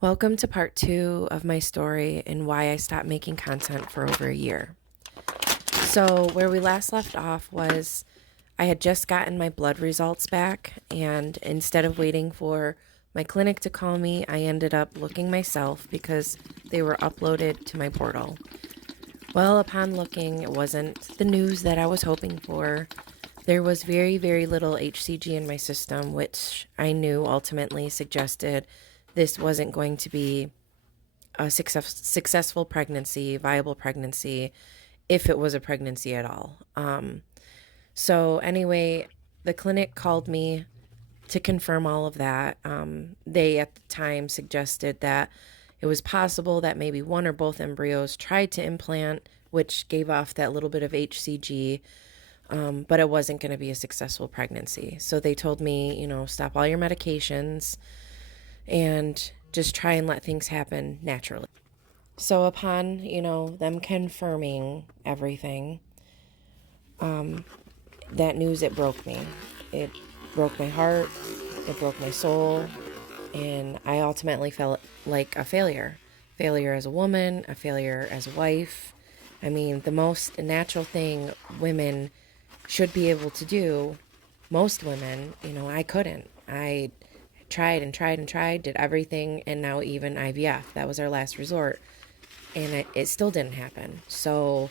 Welcome to part 2 of my story and why I stopped making content for over a year. So, where we last left off was I had just gotten my blood results back, and instead of waiting for my clinic to call me, I ended up looking myself because they were uploaded to my portal. Well, upon looking, it wasn't the news that I was hoping for. There was very, very little HCG in my system, which I knew ultimately suggested this wasn't going to be a successful pregnancy, viable pregnancy, if it was a pregnancy at all. So anyway, the clinic called me to confirm all of that. They at the time suggested that it was possible that maybe one or both embryos tried to implant, which gave off that little bit of HCG, but it wasn't going to be a successful pregnancy. So they told me, stop all your medications and just try and let things happen naturally. So upon, them confirming everything, that news, it broke me. It broke my heart, it broke my soul, and I ultimately felt like a failure. Failure as a woman, a failure as a wife. I mean, the most natural thing women should be able to do, most women, I couldn't. I tried and tried and tried, did everything, and now even IVF. That was our last resort. And it still didn't happen. So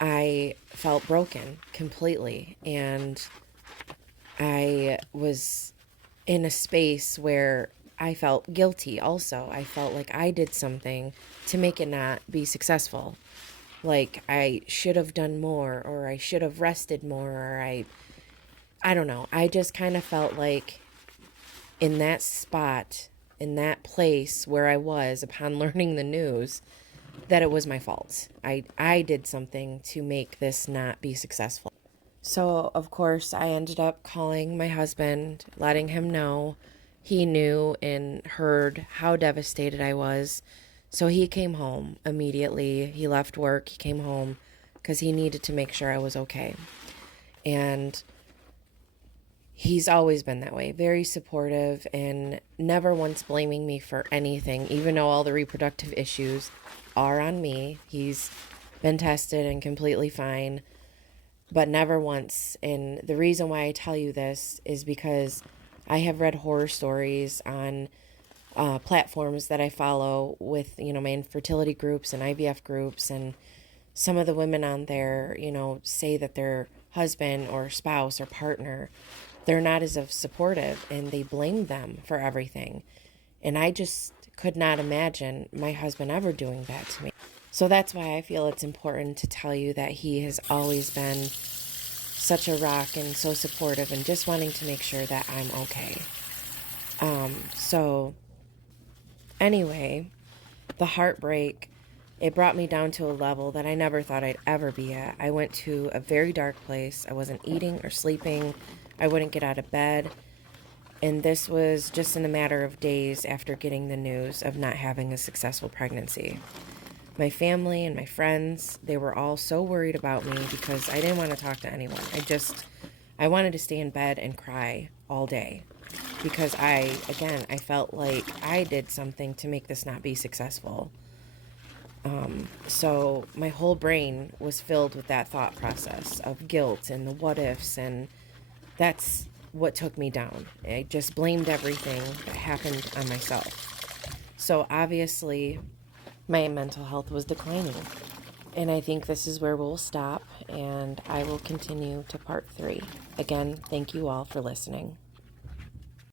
I felt broken completely. And I was in a space where I felt guilty also. I felt like I did something to make it not be successful. Like I should have done more, or I should have rested more, or I don't know. I just kind of felt like in that spot, in that place where I was upon learning the news, that it was my fault. I did something to make this not be successful. So, of course, I ended up calling my husband, letting him know. He knew and heard how devastated I was. So he came home immediately. He left work, he came home because he needed to make sure I was okay. And he's always been that way, very supportive and never once blaming me for anything, even though all the reproductive issues are on me. He's been tested and completely fine, but never once. And the reason why I tell you this is because I have read horror stories on platforms that I follow with, my infertility groups and IVF groups, and some of the women on there, say that their husband or spouse or partner, they're not as supportive and they blame them for everything. And I just could not imagine my husband ever doing that to me. So that's why I feel it's important to tell you that he has always been such a rock and so supportive and just wanting to make sure that I'm okay. So anyway, the heartbreak, it brought me down to a level that I never thought I'd ever be at. I went to a very dark place. I wasn't eating or sleeping. I wouldn't get out of bed. And this was just in a matter of days after getting the news of not having a successful pregnancy. My family and my friends, they were all so worried about me because I didn't want to talk to anyone. I wanted to stay in bed and cry all day because I felt like I did something to make this not be successful. So my whole brain was filled with that thought process of guilt and the what ifs, and that's what took me down. I just blamed everything that happened on myself. So obviously, my mental health was declining. And I think this is where we'll stop, and I will continue to part 3. Again, thank you all for listening.